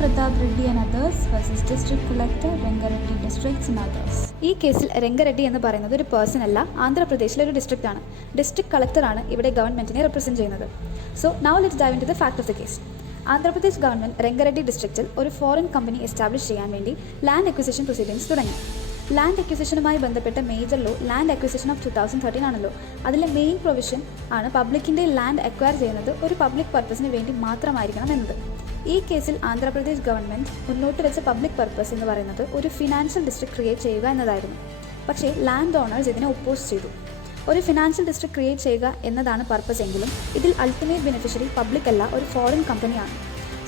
Pratap Reddy and others versus District Collector Rengareddy Districts and others. ഈ കേസിൽ രംഗറെഡ്ഡി എന്ന് പറയുന്നത് ഒരു പേഴ്സൺ അല്ല, ആന്ധ്രാപ്രദേശിലെ ഒരു ഡിസ്ട്രിക്റ്റ് ആണ്. ഡിസ്ട്രിക്ട് കളക്ടറാണ് ഇവിടെ ഗവൺമെന്റിനെ റെപ്രസെന്റ് ചെയ്യുന്നത്. So now let's dive into the fact of the case. Andhra Pradesh government Rangareddy ഡിസ്ട്രിക്റ്റിൽ ഒരു ഫോറിൻ കമ്പനി എസ്റ്റാബ്ലിഷ് ചെയ്യാൻ വേണ്ടി ലാൻഡ് അക്വിസിഷൻ പ്രൊസീഡിംഗ്സ് തുടങ്ങി. ലാൻഡ് അക്വിസിഷനുമായി ബന്ധപ്പെട്ട major law land acquisition of 2013 ആണല്ലോ. അതിലെ മെയിൻ പ്രൊവിഷൻ ആണ് പബ്ലിക്കിൻ്റെ ലാൻഡ് അക്വയർ ചെയ്യുന്നത് ഒരു പബ്ലിക് പർപ്പസിന് വേണ്ടി മാത്രമായിരിക്കണം എന്നത്. ഈ കേസിൽ ആന്ധ്രാപ്രദേശ് ഗവൺമെൻറ് മുന്നോട്ട് വെച്ച പബ്ലിക് പർപ്പസ് എന്ന് പറയുന്നത് ഒരു ഫിനാൻഷ്യൽ ഡിസ്ട്രിക്ട് ക്രിയേറ്റ് ചെയ്യുക എന്നതായിരുന്നു. പക്ഷേ ലാൻഡ് ഓണേഴ്സ് ഇതിനെ ഒപ്പോസ് ചെയ്തു. ഒരു ഫിനാൻഷ്യൽ ഡിസ്ട്രിക്ട് ക്രിയേറ്റ് ചെയ്യുക എന്നതാണ് പർപ്പസ് എങ്കിലും ഇതിൽ അൾട്ടിമേറ്റ് ബെനിഫിഷ്യറി പബ്ലിക് അല്ല, ഒരു ഫോറിൻ കമ്പനിയാണ്.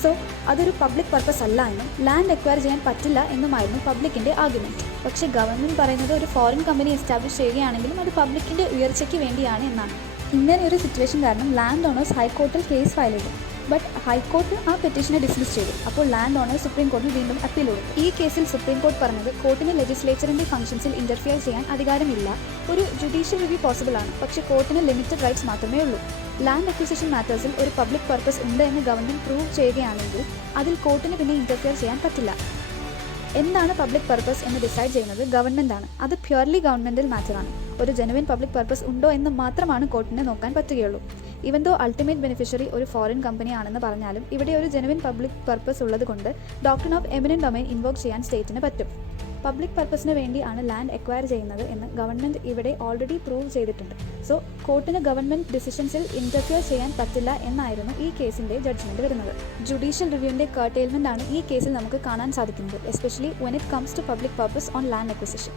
സോ അതൊരു പബ്ലിക് പർപ്പസ് അല്ല എന്നും ലാൻഡ് അക്വയർ ചെയ്യാൻ പറ്റില്ല എന്നുമായിരുന്നു പബ്ലിക്കിൻ്റെ ആർഗ്യുമെൻറ്റ്. പക്ഷേ ഗവൺമെൻറ് പറയുന്നത് ഒരു ഫോറിൻ കമ്പനി എസ്റ്റാബ്ലിഷ് ചെയ്യുകയാണെങ്കിലും അത് പബ്ലിക്കിൻ്റെ ഉയർച്ചയ്ക്ക് വേണ്ടിയാണ് എന്നാണ്. ഇങ്ങനെ ഒരു സിറ്റുവേഷൻ കാരണം ലാൻഡ് ഓണേഴ്സ് ഹൈക്കോർട്ടിൽ കേസ് ഫയൽ ചെയ്തു. ബട്ട് ഹൈക്കോർട്ട് ആ പെറ്റീഷനെ ഡിസ്മിസ് ചെയ്തു. അപ്പോൾ ലാൻഡ് ഓണേഴ്സ് സുപ്രീം കോടതിയിൽ വീണ്ടും അപ്പീൽ കൊടുത്തു. ഈ കേസിൽ സുപ്രീം കോടതി പറഞ്ഞത് കോർട്ടിന് ലെജിസ്ലേച്ചറിൻ്റെ ഫംഗ്ഷൻസിൽ ഇൻ്റർഫിയർ ചെയ്യാൻ അധികാരമില്ല, ഒരു ജുഡീഷ്യൽ റിവ്യൂ പോസിബിൾ ആണ്, പക്ഷേ കോർട്ടിന് ലിമിറ്റഡ് റൈറ്റ്സ് മാത്രമേ ഉള്ളൂ. ലാൻഡ് അക്വിസിഷൻ മാറ്റേഴ്സിൽ ഒരു പബ്ലിക് പർപ്പസ് ഉണ്ട് എന്ന് ഗവൺമെൻറ് പ്രൂവ് ചെയ്യുകയാണെങ്കിൽ അതിൽ കോർട്ടിന് പിന്നെ ഇൻ്റർഫിയർ ചെയ്യാൻ പറ്റില്ല. എന്താണ് പബ്ലിക് പർപ്പസ് എന്ന് ഡിസൈഡ് ചെയ്യുന്നത് ഗവൺമെൻറ് ആണ്. അത് പ്യുവർലി ഗവൺമെൻറ്റൽ മാറ്ററാണ്. ഒരു ജെനുവിൻ പബ്ലിക് പർപ്പസ് ഉണ്ടോ എന്ന് മാത്രമാണ് കോർട്ടിനെ നോക്കാൻ പറ്റുകയുള്ളൂ. ഈവൻ ദോ അൾട്ടിമേറ്റ് ബെനിഫിഷ്യറി ഒരു ഫോറിൻ കമ്പനിയാണെന്ന് പറഞ്ഞാലും ഇവിടെ ഒരു ജെനുവിൻ പബ്ലിക് പർപ്പസ് ഉള്ളത് കൊണ്ട് doctrine of eminent domain invoke ചെയ്യാൻ സ്റ്റേറ്റിന് പറ്റും. പബ്ലിക് പർപ്പസിന് വേണ്ടിയാണ് ലാൻഡ് അക്വയർ ചെയ്യുന്നത് എന്ന് ഗവൺമെൻറ് ഇവിടെ ഓൾറെഡി പ്രൂവ് ചെയ്തിട്ടുണ്ട്. സോ കോർട്ടിന് ഗവൺമെൻറ് ഡിസിഷൻസിൽ ഇൻ്റർഫിയർ ചെയ്യാൻ പറ്റില്ല എന്നായിരുന്നു ഈ കേസിൻ്റെ ജഡ്ജ്മെൻറ്റ് വരുന്നത്. ജുഡീഷ്യൽ റിവ്യൂവിൻ്റെ കർട്ടെയിൽമെൻ്റ് ആണ് ഈ കേസിൽ നമുക്ക് കാണാൻ സാധിക്കുന്നത്, especially when it comes to public purpose on land acquisition.